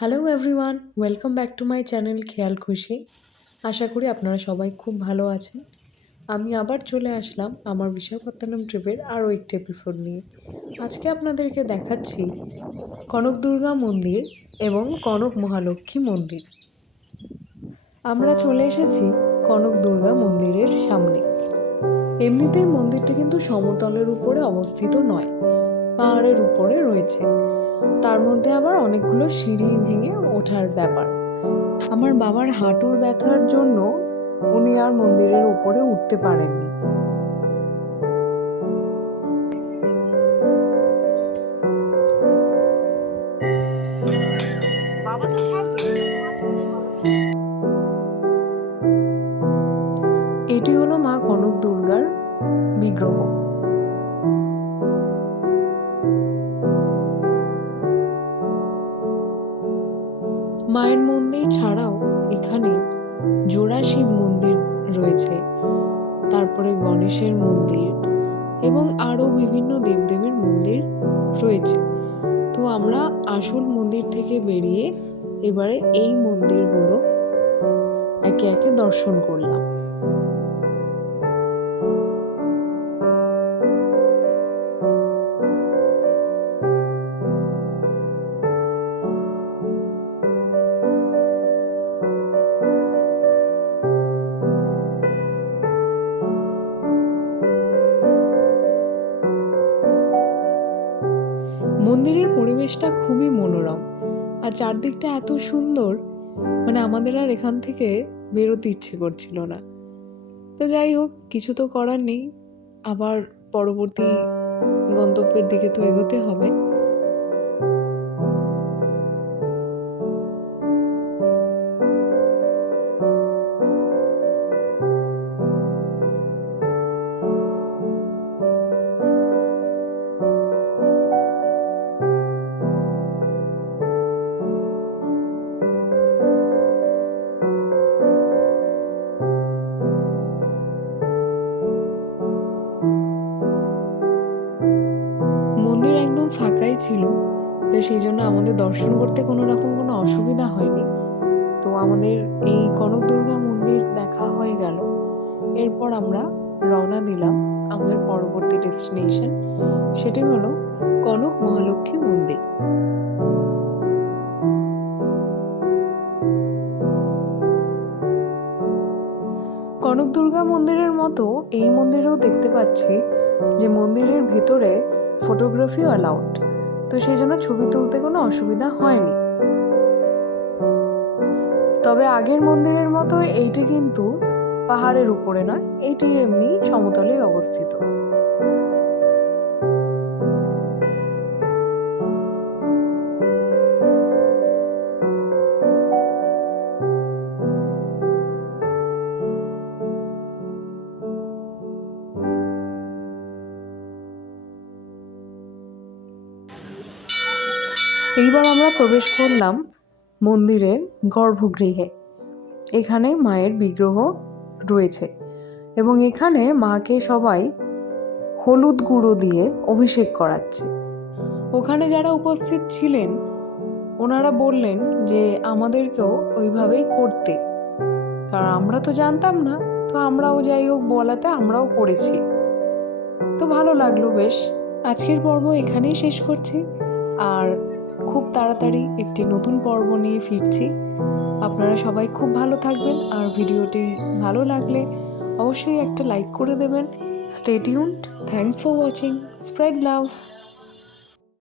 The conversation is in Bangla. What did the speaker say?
Hello everyone welcome back to my channel খেয়াল খুশি আশা করি আপনারা সবাই খুব ভালো আছেন। আমি আবার চলে আসলাম আমার বিশাখাপত্তনম ট্রিপের আরও একটি এপিসোড নিয়ে। আজকে আপনাদেরকে দেখাচ্ছি কনক দুর্গা মন্দির এবং কনক মহালক্ষ্মী মন্দির। আমরা চলে এসেছি কনক দুর্গা মন্দিরের সামনে। এমনিতেই মন্দিরটা কিন্তু সমতলের উপরে অবস্থিত নয়। পাহাড়ের উপরে রয়েছে। তার মধ্যে আবার অনেকগুলো সিঁড়ি ভেঙে ওঠার ব্যাপার। আমার বাবার হাঁটুর ব্যথার জন্য উনি আর মন্দিরের উপরে উঠতে পারেননি। এটি হলো মা কনক দুর্গার বিগ্রহ। মায়ের মন্দির ছাড়াও এখানে জোড়া শিব মন্দির রয়েছে, তারপরে গণেশের মন্দির এবং আরও বিভিন্ন দেবদেবীর মন্দির রয়েছে। তো আমরা আসল মন্দির থেকে বেরিয়ে এবারে এই মন্দিরগুলো একে একে দর্শন করলাম। মন্দিরের পরিবেশটা খুবই মনোরম। আর চারদিকটা এত সুন্দর মানে আমাদের আর এখান থেকে বেরোতে ইচ্ছে করছিল না। তো যাই হোক, কিছু তো করার নেই। আবার পরবর্তী গন্তব্যের দিকে তো এগোতে হবে। ফাঁকাই ছিল, তো সেই জন্য আমাদের দর্শন করতে কোনো রকম কোনো অসুবিধা হয়নি। তো আমাদের এই কনক দুর্গা মন্দির দেখা হয়ে গেল। এরপর আমরা রওনা দিলাম আমাদের পরবর্তী ডেস্টিনেশন, সেটি হলো কনক মহালক্ষ্মী মন্দির। কনক দুর্গা মন্দিরের মতো এই মন্দিরেও দেখতে পাচ্ছি যে মন্দিরের ভেতরে ফটোগ্রাফি অ্যালাউড তো সেই জন্য ছবি তুলতে কোনো অসুবিধা হয়নি। তবে আগের মন্দিরের মতো এইটি কিন্তু পাহাড়ের উপরে নয়, এইটি এমনি সমতলে অবস্থিত। এইবার আমরা প্রবেশ করলাম মন্দিরের গর্ভগৃহে। এখানে মায়ের বিগ্রহ রয়েছে এবং এখানে মাকে সবাই হলুদ গুঁড়ো দিয়ে অভিষেক করাচ্ছে। ওখানে যারা উপস্থিত ছিলেন, ওনারা বললেন যে আমাদেরকেও ওইভাবেই করতে। কারণ আমরা তো জানতাম না, তো আমরাও যাই হোক বলাতে আমরাও করেছি। তো ভালো লাগল বেশ। আজকের পর্ব এখানেই শেষ করছি। আর খুব তাড়াতাড়ি একটি নতুন পর্ব নিয়ে ফিরছি। আপনারা সবাই খুব ভালো থাকবেন আর ভিডিওটি ভালো লাগলে অবশ্যই একটা লাইক করে দেবেন। Stay tuned thanks for watching, spread love.